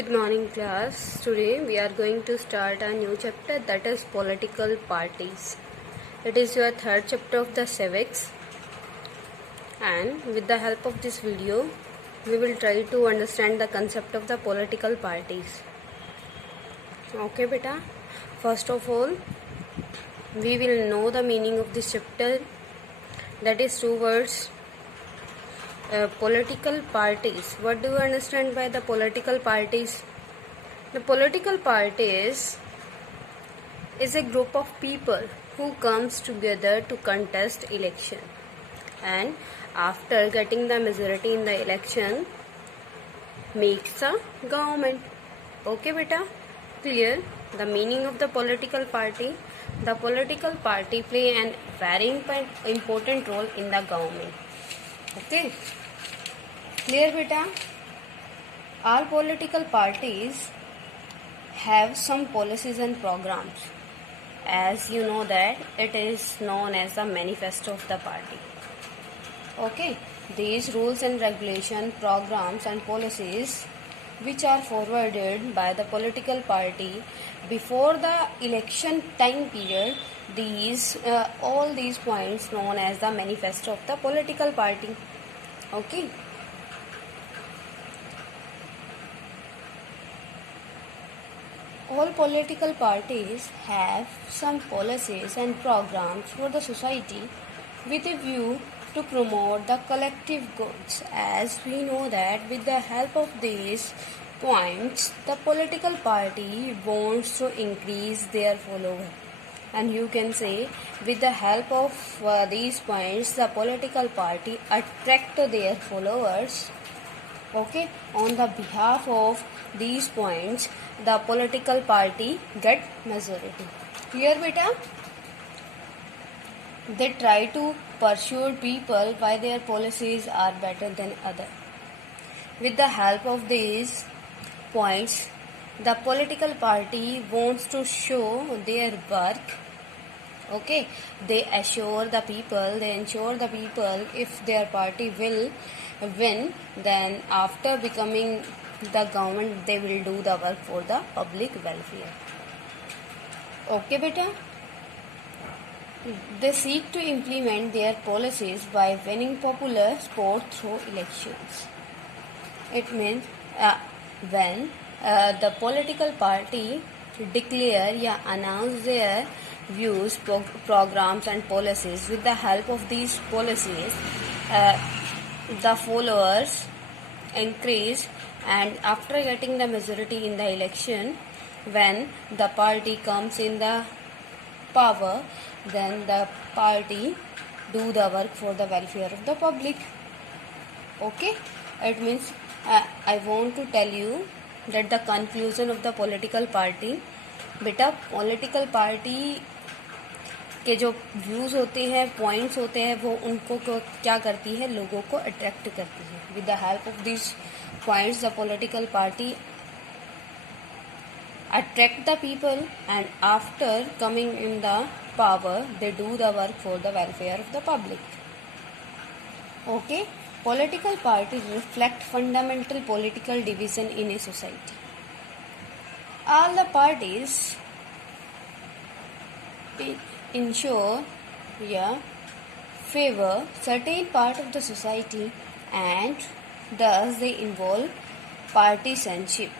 Good morning, class. Today we are going to start a new chapter, that is political parties. It is your third chapter of the civics, and with the help of this video we will try to understand the concept of the political parties. Okay beta, first of all we will know the meaning of this chapter, that is two words. Political parties. What do you understand by the political parties? The political parties is a group of people who comes together to contest election, and after getting the majority in the election makes a government. Okay beta, clear the meaning of the political party? The political party play an very important role in the government. Okay, clear beta? All political parties have some policies and programs. As you know that it is known as the manifesto of the party. Okay, these rules and regulation, programs and policies which are forwarded by the political party before the election time period, all these points known as the manifesto of the political party. Okay. All political parties have some policies and programs for the society with a view to promote the collective goods. As we know that with the help of these points, the political party wants to increase their followers. And you can say with the help of these points, the political party attract their followers. Okay, on the behalf of these points, the political party get majority. Clear beta? They try to persuade people why their policies are better than other. With the help of these points, the political party wants to show their work. Okay, they ensure the people if their party will win, then after becoming the government they will do the work for the public welfare. Okay beta, they seek to implement their policies by winning popular support through elections. It means when the political party declare announce their views, programs and policies, with the help of these policies the followers increase, and after getting the majority in the election, when the party comes in the power, then the party do the work for the welfare of the public. Okay, it means I want to tell you that the conclusion of the political party, बेटा political party के जो views होते हैं, points होते हैं, वो उनको क्या करती है, लोगों को अट्रैक्ट करती है. With the help of this points the political party attract the people, and after coming in the power they do the work for the welfare of the public. Okay, political parties reflect fundamental political division in a society. All the parties ensure favor certain part of the society, and thus they involve partisanship.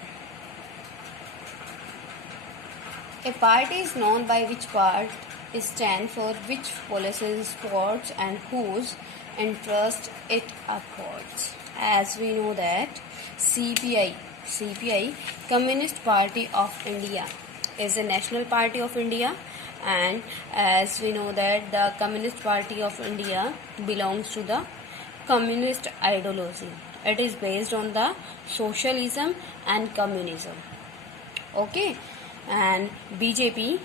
A party is known by which part it stands for, which policies supports, and whose interest it upholds. As we know that CPI, Communist Party of India, is a national party of India, and as we know that the Communist Party of India belongs to the communist ideology. It is based on the socialism and communism. Okay, and BJP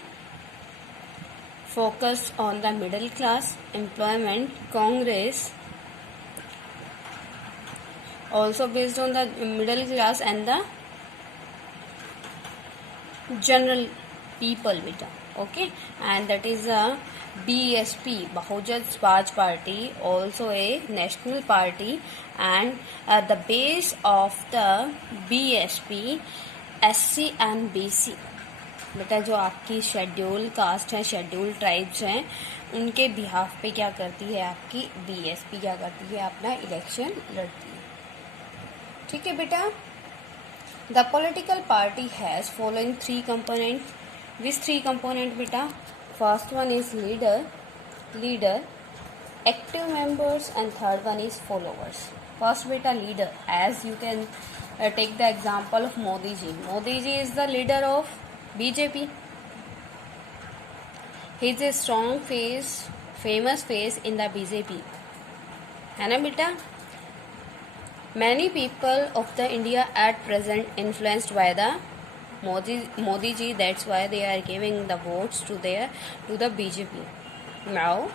focus on the middle class, employment. Congress also based on the middle class and the general people beta. Okay, and that is a BSP, Bahujan Samaj Party, also a national party, and at the base of the BSP, SC and BC, बेटा जो आपकी schedule caste है, schedule tribes हैं, उनके behalf पे क्या करती है आपकी बीएसपी क्या करती है, अपना इलेक्शन लड़ती है. ठीक है बेटा. The political party has following 3 component. Which 3 component बेटा? First one is leader, active members, and third one is followers. First बेटा leader, as you can take the example of Modi ji. Modi ji is the leader of BJP. He is a strong face, famous face in the BJP. है ना बेटा? Many people of the India at present influenced by the Modi ji. That's why they are giving the votes to the BJP. Now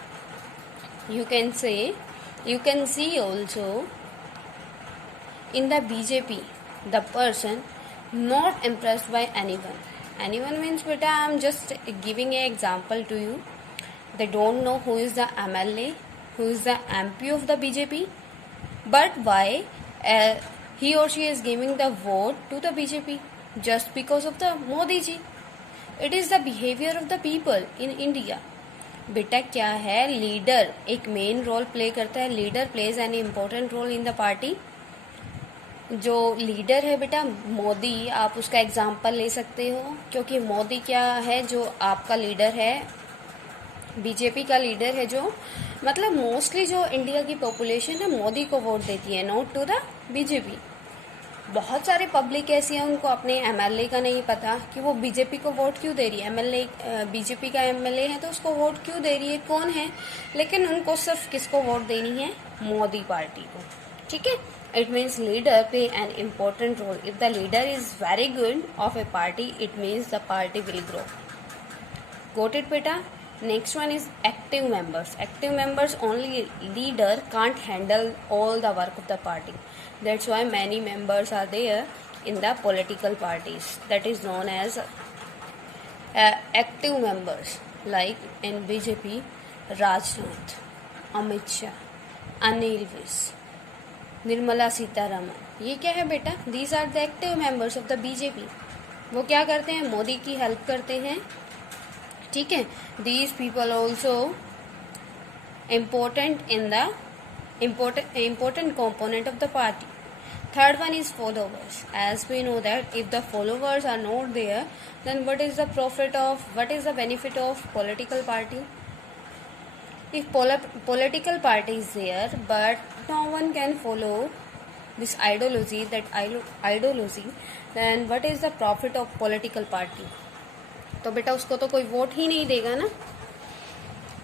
you can see also in the BJP, the person not impressed by anyone. Anyone means beta, I am just giving an example to you. They don't know who is the MLA, who is the MP of the BJP, but why he or she is giving the vote to the BJP? Just because of the Modi ji. It is the behavior of the people in India. बेटा क्या है, leader एक main role play करता है. Leader plays an important role in the party. जो leader है बेटा मोदी, आप उसका एग्जाम्पल ले सकते हो, क्योंकि मोदी क्या है, जो आपका लीडर है, बीजेपी का लीडर है, जो मतलब मोस्टली जो इंडिया की पॉपुलेशन है मोदी को वोट देती है, नॉट टू द बीजेपी. बहुत सारे पब्लिक ऐसी है उनको अपने एमएलए का नहीं पता कि वो बीजेपी को वोट क्यों दे रही है. एमएलए बीजेपी का एमएलए है तो उसको वोट क्यों दे रही है, कौन है, लेकिन उनको सिर्फ किसको वोट देनी है, मोदी पार्टी को. ठीक है. It means leader play an important role. If the leader is very good of a party, it means the party will grow. Got it beta? Next one is active members. Active members, only leader can't handle all the work of the party. That's why many members are there in the political parties. That is known as active members. Like in BJP, Rajnath, Amit Shah, Anil Vish, Nirmala Sitharaman. ये क्या है बेटा? These are the active members of the BJP. वो क्या करते हैं, मोदी की help करते हैं. ठीक है. These people also important in the important component of the party. Third one is followers. As we know that if the followers are not there, then what is the benefit of political party? If political party is there but no one can follow this ideology, then what is the profit of political party? तो बेटा उसको तो कोई vote ही नहीं देगा ना.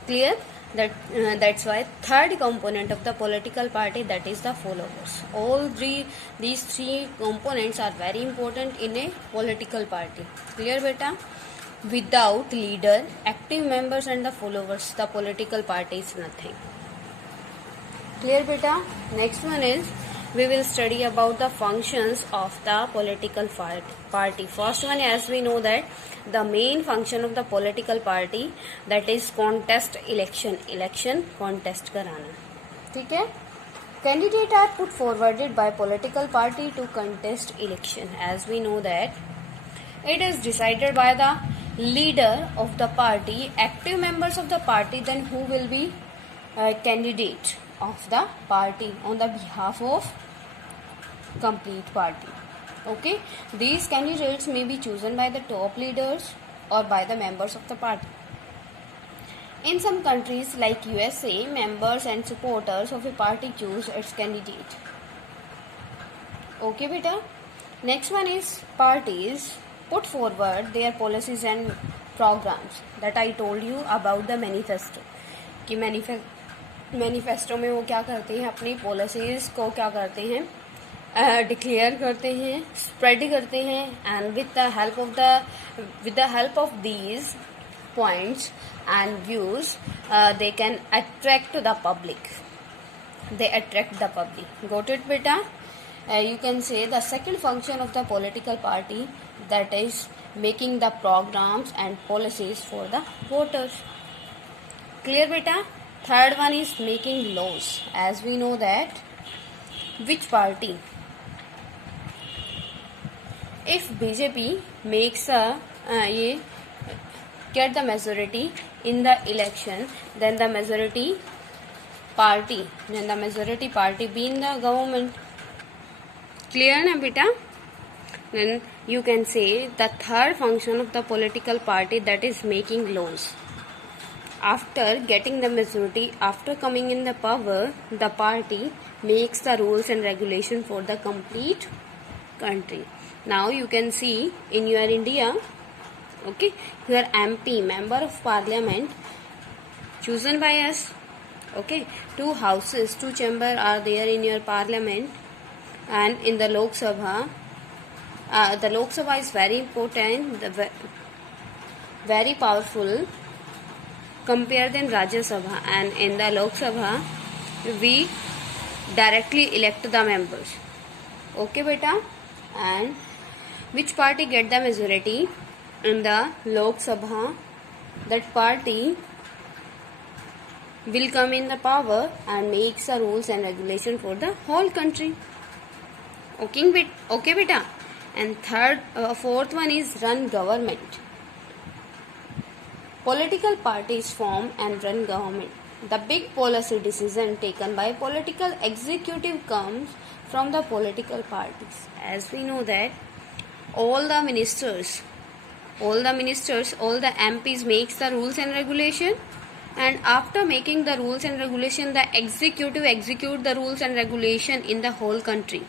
Clear? That's why third component of the political party, that is the followers. These three components are very important in a political party. Clear beta? Without leader, active members and the followers, the political party is nothing. Clear beta? Next one is, we will study about the functions of the political party. First one, as we know that the main function of the political party, that is contest election contest कराना. ठीक है. Candidate are put forwarded by political party to contest election. As we know that it is decided by the leader of the party, active members of the party, then who will be candidate of the party on the behalf of complete party. Okay, these candidates may be chosen by the top leaders or by the members of the party. In some countries like USA, members and supporters of a party choose its candidate. Okay beta. Next one is parties put forward their policies and programs. That I told you about the manifesto. कि manifesto में वो क्या करते हैं, अपनी policies को क्या करते हैं, डिक्लेयर करते हैं, स्प्रेड करते हैं, and with the help of these points and views, they can attract the public. They attract the public. Got it beta? you can say the second function of the political party, that is making the programs and policies for the voters. Clear beta? Third one is making laws. As we know that which party, if BJP makes a get the majority in the election, then the majority party be in the government. Clear na beta? Then you can say the third function of the political party, that is making laws. After getting the majority, after coming in the power, the party makes the rules and regulation for the complete country. Now you can see in your India, okay, your MP, member of parliament, chosen by us. Okay, 2 houses, 2 chambers are there in your parliament, and in the Lok Sabha, the Lok Sabha is very important, very powerful compared than Rajya Sabha, and in the Lok Sabha we directly elect the members. Okay beta? And which party get the majority in the Lok Sabha, that party will come in the power and makes the rules and regulation for the whole country. Okay beta? And fourth one is run government. Political parties form and run government. The big policy decision taken by political executive comes from the political parties. As we know that all the ministers, all the MPs makes the rules and regulation, and after making the rules and regulation, the executive execute the rules and regulation in the whole country.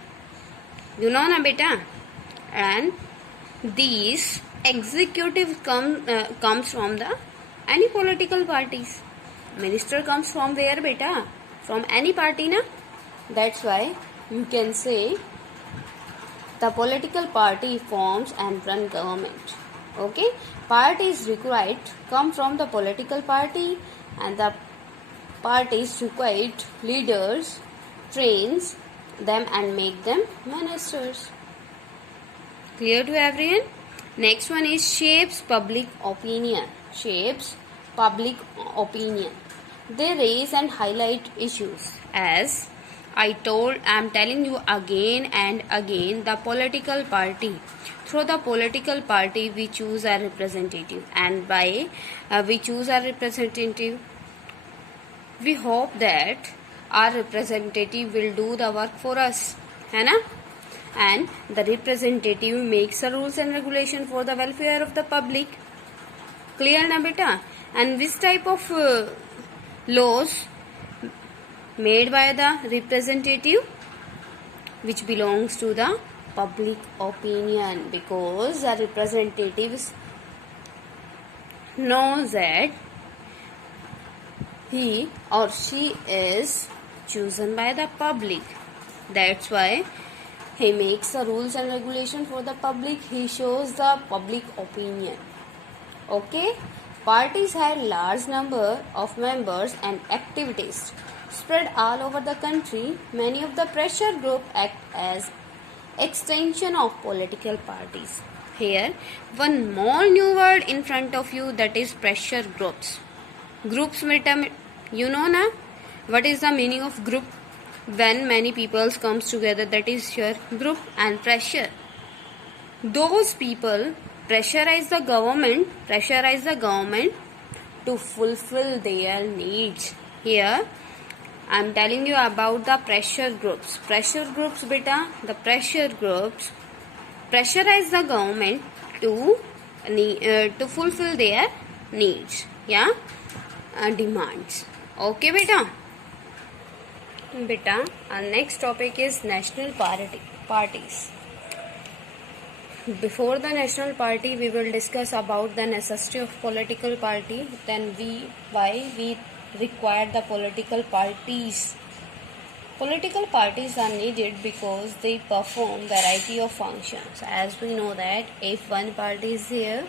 You know na beta? And these executive comes from the any political parties. Minister comes from where beta? From any party na? That's why you can say the political party forms and run government. Okay, parties required come from the political party, and the parties required leaders, trains them and make them ministers. Clear to everyone? Next one is shapes public opinion. Shapes public opinion. They raise and highlight issues. As I am telling you again and again, the political party. Through the political party, we choose our representative, and by we choose our representative, we hope that our representative will do the work for us, है ना? And the representative makes the rules and regulation for the welfare of the public. Clear na beta? And which type of laws made by the representative? Which belongs to the public opinion, because the representatives knows that he or she is chosen by the public. That's why he makes the rules and regulation for the public. He shows the public opinion. Okay, parties have large number of members and activities spread all over the country. Many of the pressure groups act as extension of political parties. Here, one more new word in front of you, that is pressure groups. Groups, you know na? What is the meaning of group? When many people comes together, that is your group. And pressure. Those people pressurize the government to fulfill their needs. Here I am telling you about the pressure groups. Pressure groups beta, the pressure groups pressurize the government to fulfill their needs, yeah, demands. Okay beta? Beta, our next topic is national parties. Before the national party, we will discuss about the necessity of political party, then why we require the political parties. Political parties are needed because they perform variety of functions. As we know that if one party is there,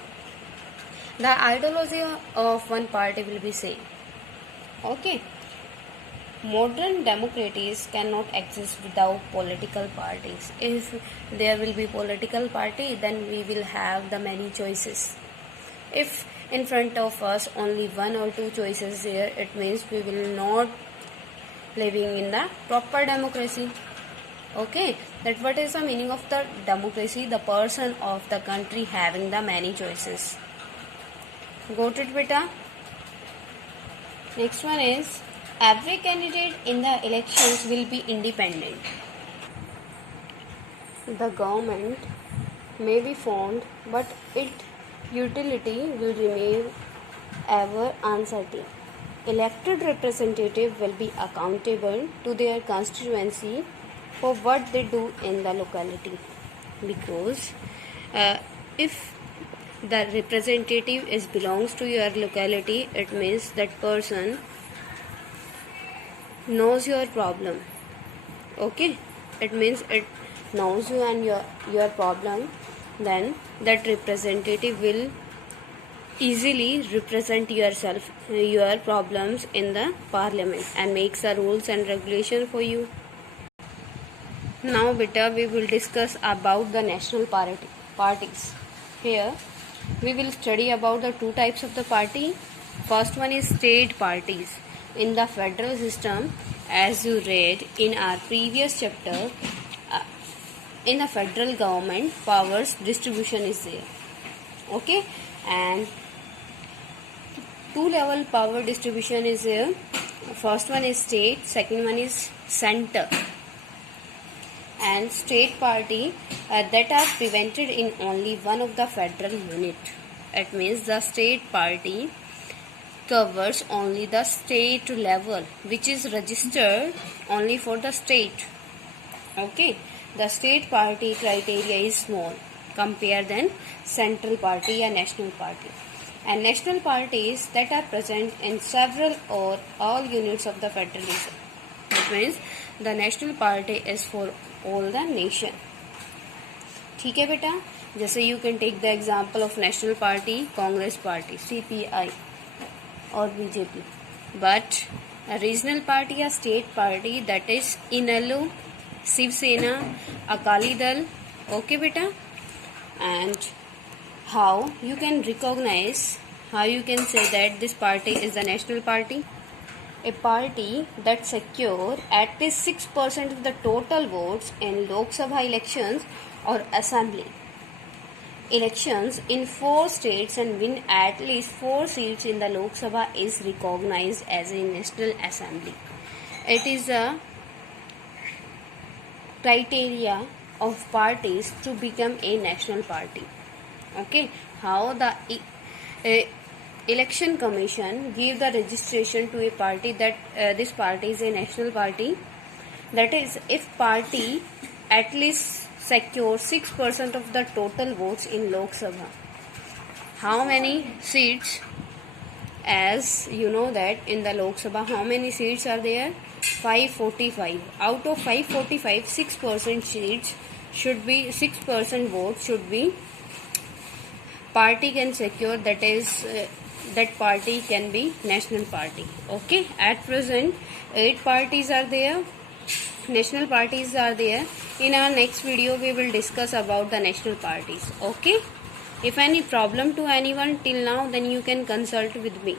the ideology of one party will be same. Okay. modern democracies cannot exist without political parties. If there will be political party, then we will have the many choices. If in front of us only one or two choices there, it means we will not living in the proper democracy. Okay, that what is the meaning of the democracy? The person of the country having the many choices. Got it, beta? Next one is, every candidate in the elections will be independent. The government may be formed, but its utility will remain ever uncertain. Elected representatives will be accountable to their constituency for what they do in the locality, because if the representative belongs to your locality, it means that person knows your problem. Okay, it means it knows you and your problem. Then that representative will easily represent your problems in the parliament and makes the rules and regulation for you. Now beta, we will discuss about the national parties. Here we will study about the two types of the party. First one is state parties. In the federal system, as you read in our previous chapter, in the federal government, powers distribution is there. Okay, and two level power distribution is there. First one is state, second one is center. And state party that are prevented in only one of the federal unit. It means the state party covers only the state level, which is registered only for the state. Okay, the state party criteria is small compared than central party and national party. And national parties that are present in several or all units of the federalism. That means the national party is for all the nation. ठीक है बेटा, जैसे you can take the example of national party, Congress party, CPI और BJP. But a regional party, a state party, that is Inalu, Shiv Sena, Akali Dal. Okay बेटा, and how you can recognize, how you can say that this party is the national party? A party that secure at least 6% of the total votes in Lok Sabha elections or assembly elections in 4 states and win at least 4 seats in the Lok Sabha is recognized as a national assembly. It is a criteria of parties to become a national party. Okay, how the election commission give the registration to a party that this party is a national party? That is, if party at least secure 6% of the total votes in Lok Sabha. How many seats? As you know that in the Lok Sabha, how many seats are there? 545. Out of 545, 6% seats should be, 6% votes should be party can secure, that is that party can be national party. Okay, at present 8 parties are there, national parties are there. In our next video we will discuss about the national parties. Okay, if any problem to anyone till now, then you can consult with me.